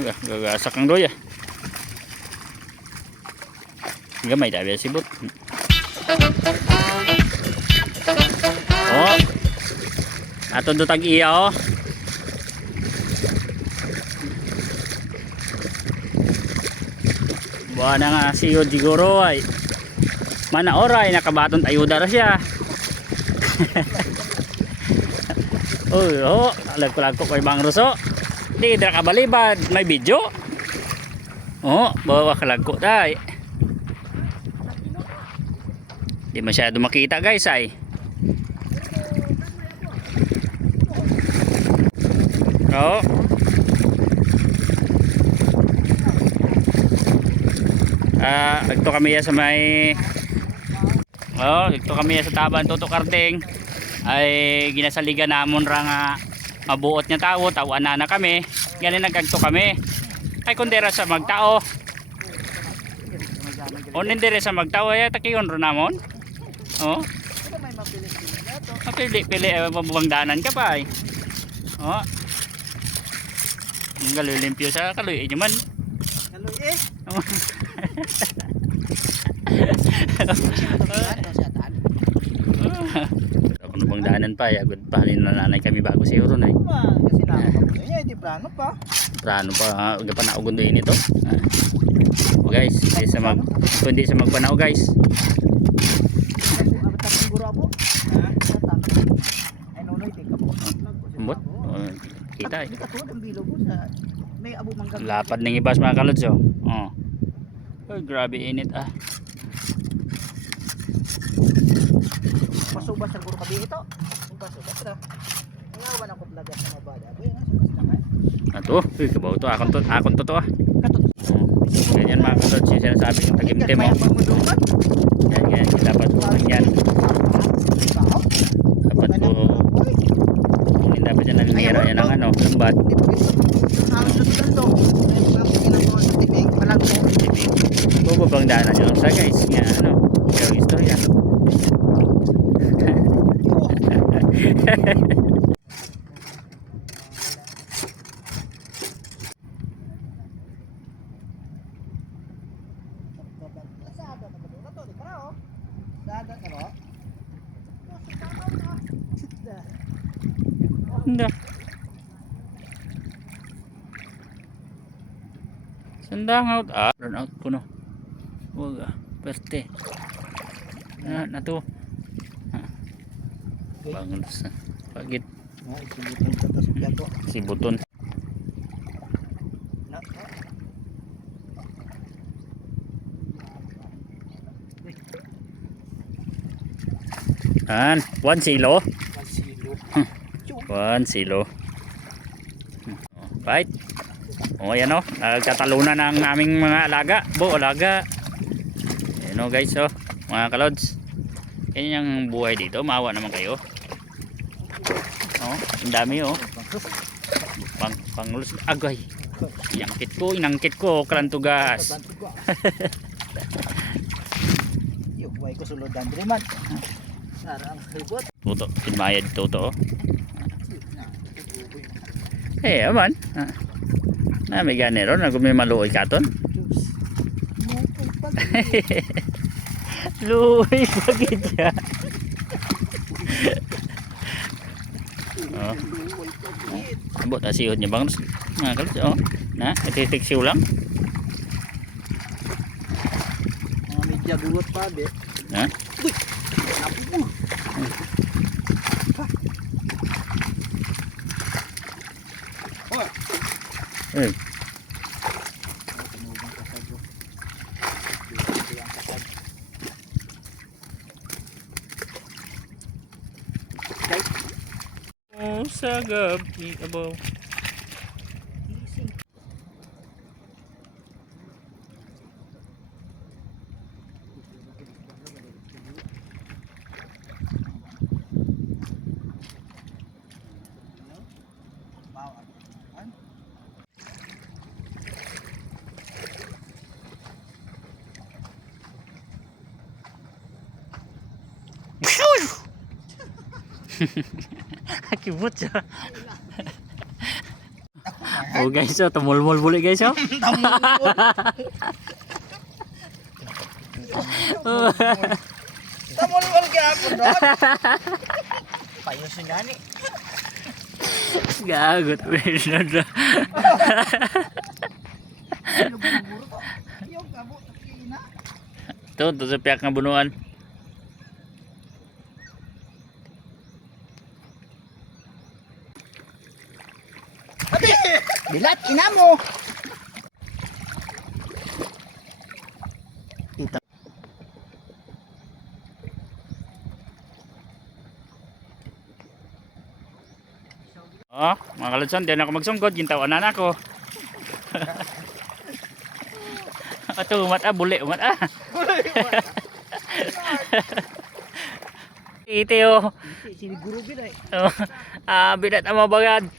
Gagasak ang doya. Gamay tabi sibot. Oh. Aton do tag iya oh. Buwan na nga siyo siguro ay. Mana oray nakabaton ayuda ra siya. Oh, alag ko kay Bang Ruso. Di dira ka balibad, may video. Oh, bawa ka lagko tay. Di masyado makita guys ay. Oh. Ito kami sa may ito kami sa taban Toto Karding ay ginasaligan namon ra nga mabuot nya tawo tawan na kami ganin nagagto kami ay kundera sa magtao onin dire sa magtao ay takiyon ro namon oh pili mabangdanan ka pa ay oh ang galilimpyo sa kaluy nyo man kaluy kung bang daanan pa ya good pahalin na nanay kami bago si Huro na kasi nakakapagay di plano pa uga pa naugon doon ito guys hindi sa magpanao guys kita lapad ng ibas mga kalods oh. Ay, grabe init Pasubas sa guro kabi ito. Pasubas ra. Ngawan ako blagas sa mabada. Boy, ato, kabaw to akon to ganyan mga kalods yung sinasabi ng tagimtim mo yan dapat po yan dapat yan nalingira yan ang lambat bubabang daanan nyo lang sa guys nga yung istorya hindi sandang out run out puno wag perte na to bangun sa pagit si buton an 1 silo 1 silo right yan nagtatalunan ng aming mga alaga alaga yan guys mga kalods yan yung buhay dito maawa naman kayo ang dami pangulus agay inangkit ko kalantugas yung buhay ko sulod dandre man sarang ribot tuto pinmayad tuto aman may ganero na kung may maluoy katon luoy pagit siya abot asihod niya bang mga kalos na nagtitiksiw lang mga medya buwat pa be sa gabi abaw Kibot siya. Oh guys, oh, tumulmol buli guys, oh. Tamol-mol gyapon doon. Payos nga ni. Gagot. Yung gabo takina. Ito sa piyak nga bunuan. Ate, bilat ina mo. Oh, mga kaludson, di na ako magsungkod, gintawan na ako. Ato, umat buli, umat Ite oh. Siniguro binay. Bidat ang mabagad.